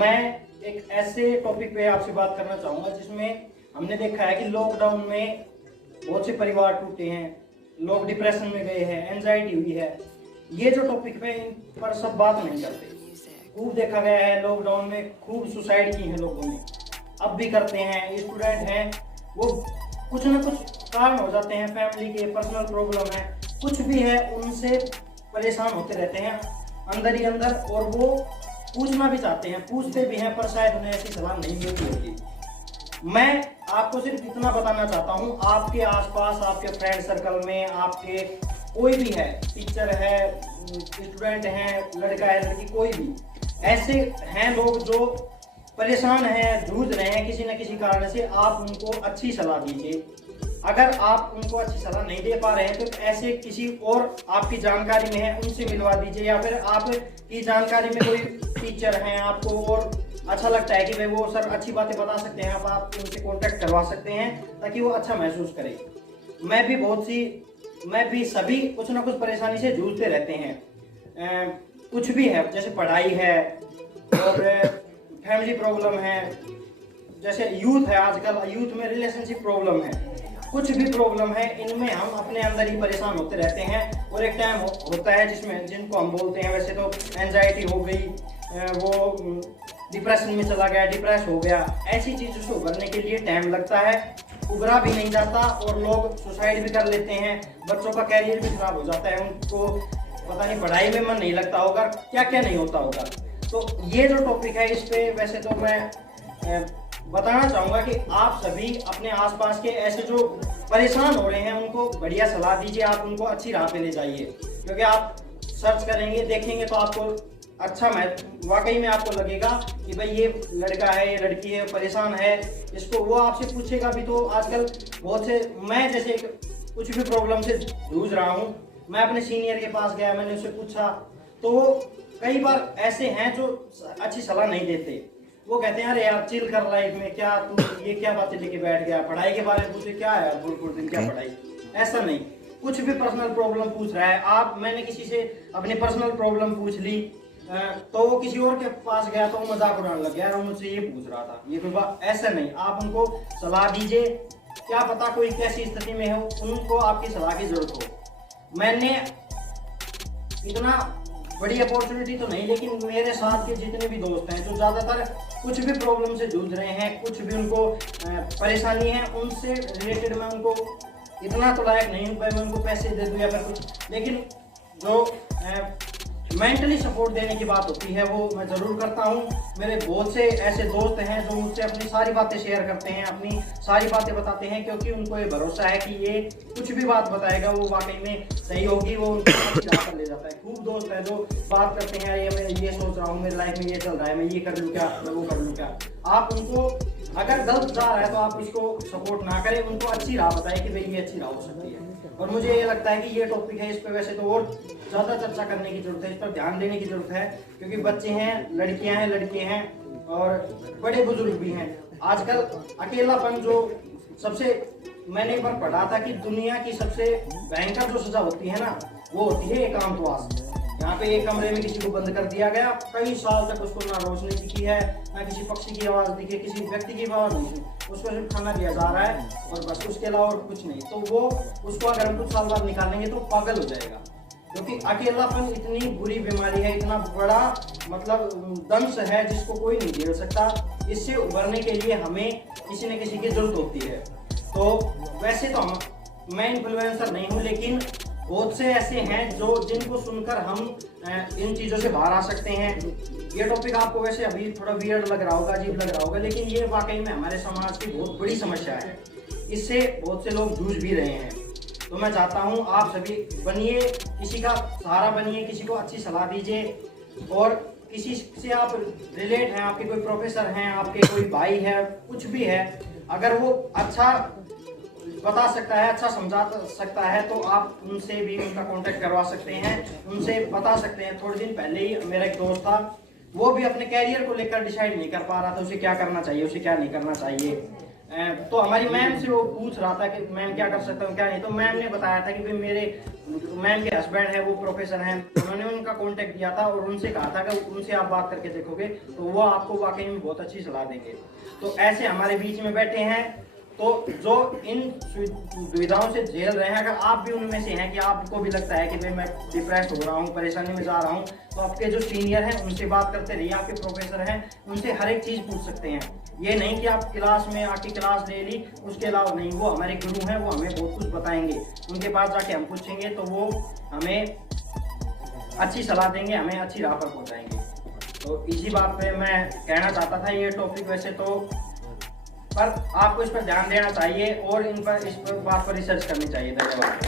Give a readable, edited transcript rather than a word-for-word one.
मैं एक ऐसे टॉपिक पे आपसे बात करना चाहूँगा जिसमें हमने देखा है कि लॉकडाउन में बहुत से परिवार टूटे हैं, लोग डिप्रेशन में गए हैं, एंजाइटी हुई है। ये जो टॉपिक पे इन पर सब बात नहीं करते। खूब देखा गया है लॉकडाउन में खूब सुसाइड की है लोगों ने, अब भी करते हैं। स्टूडेंट हैं वो कुछ ना कुछ कारण हो जाते हैं, फैमिली के पर्सनल प्रॉब्लम है, कुछ भी है, उनसे परेशान होते रहते हैं अंदर ही अंदर, और वो पूछना भी चाहते हैं, पूछते भी हैं, पर शायद उन्हें ऐसी सलाह नहीं मिलती होगी। मैं आपको सिर्फ इतना बताना चाहता हूँ, आपके आसपास, आपके फ्रेंड सर्कल में, आपके कोई भी है, टीचर है, स्टूडेंट है, लड़का है, लड़की, कोई भी ऐसे हैं लोग जो परेशान हैं, जूझ रहे हैं किसी न किसी कारण से, आप उनको अच्छी सलाह दीजिए। अगर आप उनको अच्छी सलाह नहीं दे पा रहे हैं तो ऐसे किसी और आपकी जानकारी में है उनसे मिलवा दीजिए, या फिर आपकी जानकारी में कोई टीचर हैं आपको और अच्छा लगता है कि भाई वो सर अच्छी बातें बता सकते हैं, आप उनसे कांटेक्ट करवा सकते हैं ताकि वो अच्छा महसूस करें। मैं भी सभी कुछ ना कुछ परेशानी से जूझते रहते हैं, कुछ भी है, जैसे पढ़ाई है और फैमिली प्रॉब्लम है, जैसे यूथ है, आजकल यूथ में रिलेशनशिप प्रॉब्लम है, कुछ भी प्रॉब्लम है, इनमें हम अपने अंदर ही परेशान होते रहते हैं। और एक टाइम होता है जिसमें जिनको हम बोलते हैं, वैसे तो एंजाइटी हो गई, वो डिप्रेशन में चला गया, डिप्रेस हो गया, ऐसी चीज़ों से उभरने के लिए टाइम लगता है, उभरा भी नहीं जाता और लोग सुसाइड भी कर लेते हैं, बच्चों का कैरियर भी खराब हो जाता है, उनको पता नहीं पढ़ाई में मन नहीं लगता होगा, क्या क्या नहीं होता होगा। तो ये जो टॉपिक है इस पे वैसे तो मैं बताना चाहूँगा कि आप सभी अपने आसपास के ऐसे जो परेशान हो रहे हैं उनको बढ़िया सलाह दीजिए, आप उनको अच्छी राह पे ले जाइए, क्योंकि आप सर्च करेंगे, देखेंगे तो आपको अच्छा वाकई में आपको लगेगा कि भाई ये लड़का है, ये लड़की है, परेशान है, इसको वो आपसे पूछेगा भी। तो आजकल बहुत से, मैं जैसे कुछ भी प्रॉब्लम से जूझ रहा हूँ, मैं अपने सीनियर के पास गया, मैंने उससे पूछा, तो कई बार ऐसे हैं जो अच्छी सलाह नहीं देते। वो कहते हैं अरे यार चिल कर लाइफ में, क्या तू ये क्या बातें लेके बैठ गया, पढ़ाई के बारे में पूछे, क्या है पूरे दिन क्या पढ़ाई, ऐसा नहीं। कुछ भी पर्सनल प्रॉब्लम पूछ रहा है आप, मैंने किसी से अपनी पर्सनल प्रॉब्लम पूछ ली तो वो किसी और के पास गया तो वो मजाक उड़ाने लग गया, और मुझसे ये पूछ रहा था, ये कोई बात, ऐसा नहीं। आप उनको सलाह दीजिए, क्या पता कोई कैसी स्थिति में हो, उनको आपकी सलाह की जरूरत हो। मैंने इतना बड़ी अपॉर्चुनिटी तो नहीं, लेकिन मेरे साथ के जितने भी दोस्त हैं जो ज़्यादातर कुछ भी प्रॉब्लम से जूझ रहे हैं, कुछ भी उनको परेशानी है, उनसे रिलेटेड मैं उनको इतना तो लायक नहीं हूँ मैं उनको पैसे दे दूँ या फिर कुछ, लेकिन जो मेंटली सपोर्ट देने की बात होती है वो मैं ज़रूर करता हूँ। मेरे बहुत से ऐसे दोस्त हैं जो मुझसे अपनी सारी बातें शेयर करते हैं, अपनी सारी बातें बताते हैं, क्योंकि उनको ये भरोसा है कि ये कुछ भी बात बताएगा वो वाकई में सही होगी, वो उनको अच्छी राह पर ले जाता है। खूब दोस्त हैं जो बात करते हैं, ये मैं ये सोच रहा हूँ, मेरी लाइफ में ये चल रहा है, मैं ये कर लूँ क्या, मैं वो कर लूँ क्या। आप उनको अगर गलत जा रहा है तो आप इसको सपोर्ट ना करें, उनको अच्छी राह बताएं कि भाई ये अच्छी राह हो सकती है। और मुझे ये लगता है कि ये टॉपिक है, इस पर वैसे तो और ज़्यादा चर्चा करने की जरूरत है, इस पर ध्यान देने की जरूरत है, क्योंकि बच्चे हैं, लड़कियां हैं, लड़के हैं और बड़े बुजुर्ग भी हैं। आजकल अकेलापन जो सबसे, मैंने एक बार पढ़ा था कि दुनिया की सबसे भयंकर जो सजा होती है ना, वो होती है एकांतवास। यहाँ पे एक कमरे में किसी को बंद कर दिया गया, कई साल तक उसको ना रोशनी दिखी है, ना किसी पक्षी की आवाज़ दिखी, किसी व्यक्ति की आवाज़ नहीं सुनी, उसको सिर्फ खाना दिया जा रहा है और बस, उसके अलावा और कुछ नहीं। तो वो उसको अगर हम कुछ साल बाद निकालेंगे तो पागल हो जाएगा, क्योंकि अकेलापन इतनी बुरी बीमारी है, इतना बड़ा मतलब दंश है जिसको कोई नहीं झेल सकता। इससे उभरने के लिए हमें किसी न किसी की जरूरत होती है। तो वैसे तो मैं इन्फ्लुएंसर नहीं हूँ, लेकिन बहुत से ऐसे हैं जो जिनको सुनकर हम इन चीज़ों से बाहर आ सकते हैं। ये टॉपिक आपको वैसे अभी थोड़ा वियर्ड लग रहा होगा, अजीब लग रहा होगा, लेकिन ये वाकई में हमारे समाज की बहुत बड़ी समस्या है, इससे बहुत से लोग जूझ भी रहे हैं। तो मैं चाहता हूँ आप सभी बनिए, किसी का सहारा बनिए, किसी को अच्छी सलाह दीजिए, और किसी से आप रिलेट हैं, आपके कोई प्रोफेसर हैं, आपके कोई भाई है, कुछ भी है, अगर वो अच्छा बता सकता है, अच्छा समझा सकता है, तो आप उनसे भी उनका कांटेक्ट करवा सकते हैं, उनसे बता सकते हैं। थोड़े दिन पहले ही मेरा एक दोस्त था, वो भी अपने कैरियर को लेकर डिसाइड नहीं कर पा रहा था, उसे क्या करना चाहिए, उसे क्या नहीं करना चाहिए। तो हमारी मैम से वो पूछ रहा था कि मैम क्या कर सकता हूँ क्या नहीं, तो मैम ने बताया था कि भाई मेरे मैम के हस्बैंड है वो प्रोफेसर हैं, उन्होंने उनका कांटेक्ट दिया था और उनसे कहा था कि उनसे आप बात करके देखोगे तो वो आपको वाकई में बहुत अच्छी सलाह देंगे। तो ऐसे हमारे बीच में बैठे हैं, तो जो इन दुविधाओं से झेल रहे हैं, अगर आप भी उनमें से हैं कि आपको भी लगता है कि भाई मैं डिप्रेस हो रहा हूँ, परेशानी में जा रहा हूँ, तो आपके जो सीनियर हैं उनसे बात करते रहिए, आपके प्रोफेसर हैं उनसे हर एक चीज़ पूछ सकते हैं। ये नहीं कि आप क्लास में आके क्लास ले ली उसके अलावा नहीं, वो हमारे गुरु हैं, वो हमें बहुत कुछ बताएंगे, उनके पास जाके हम पूछेंगे तो वो हमें अच्छी सलाह देंगे, हमें अच्छी राह पर पहुँचाएंगे। तो इसी बात पे मैं कहना चाहता था। ये टॉपिक वैसे तो पर आपको इस पर ध्यान देना चाहिए और इन पर इस पर बात पर रिसर्च करनी चाहिए। धन्यवाद।